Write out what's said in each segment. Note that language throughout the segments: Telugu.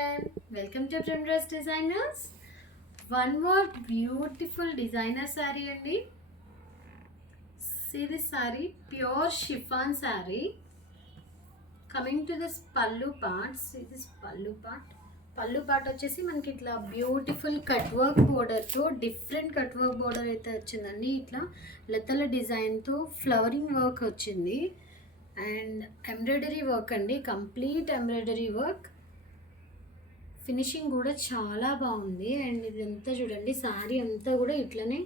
everyone, welcome to Primrose Designers. One more beautiful designer saree andi. See this saree, pure chiffon saree. Coming to this pallu part, see this pallu part. పళ్ళు పాట వచ్చేసి మనకి ఇట్లా బ్యూటిఫుల్ కట్ వర్క్ బోర్డర్తో డిఫరెంట్ కట్ వర్క్ బోర్డర్ అయితే వచ్చిందండి. ఇట్లా లతల డిజైన్తో ఫ్లవరింగ్ వర్క్ వచ్చింది అండ్ ఎంబ్రాయిడరీ వర్క్ అండి, కంప్లీట్ ఎంబ్రాయిడరీ వర్క్. ఫినిషింగ్ కూడా చాలా బాగుంది అండ్ ఇదంతా చూడండి, శారీ అంతా కూడా ఇట్లనే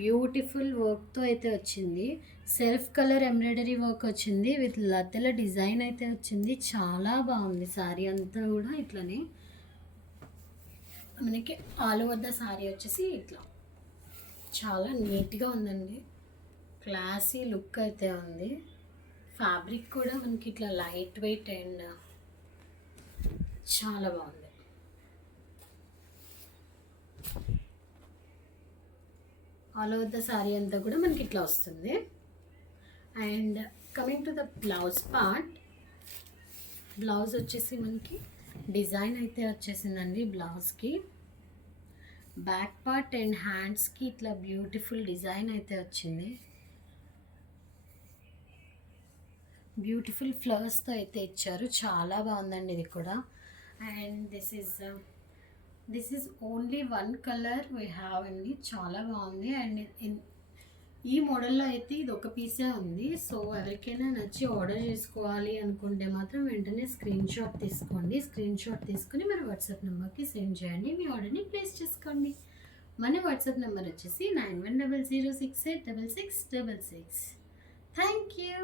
బ్యూటిఫుల్ వర్క్తో అయితే వచ్చింది. సెల్ఫ్ కలర్ ఎంబ్రాయిడరీ వర్క్ వచ్చింది విత్ లతల డిజైన్ అయితే వచ్చింది. చాలా బాగుంది శారీ అంతా కూడా. ఇట్లనే మనకి ఆలు వద్ద శారీ వచ్చేసి ఇట్లా చాలా నీట్గా ఉందండి, క్లాసీ లుక్ అయితే ఉంది. ఫ్యాబ్రిక్ కూడా మనకి ఇట్లా లైట్ వెయిట్ అండ్ చాలా బాగుంది. ఆల్ ఓవర్ ద శారీ అంతా కూడా మనకి ఇట్లా వస్తుంది. And coming to the blouse part, blouse వచ్చేసి మనకి డిజైన్ అయితే వచ్చేసిందండి. బ్లౌజ్కి బ్యాక్ పార్ట్ అండ్ హ్యాండ్స్కి ఇట్లా బ్యూటిఫుల్ డిజైన్ అయితే వచ్చింది. బ్యూటిఫుల్ ఫ్లవర్స్తో అయితే ఇచ్చారు, చాలా బాగుందండి ఇది కూడా. And this is only one colour we have అండి, చాలా బాగుంది. అండ్ ఈ మోడల్లో అయితే ఇది ఒక పీసే ఉంది. సో ఎవరికైనా నచ్చి ఆర్డర్ చేసుకోవాలి అనుకుంటే మాత్రం వెంటనే స్క్రీన్ షాట్ తీసుకోండి. స్క్రీన్ షాట్ తీసుకుని మన వాట్సాప్ నెంబర్కి సెండ్ చేయండి, మీ ఆర్డర్ని ప్లేస్ చేసుకోండి. మన వాట్సాప్ నెంబర్ వచ్చేసి 9100686666. Thank you.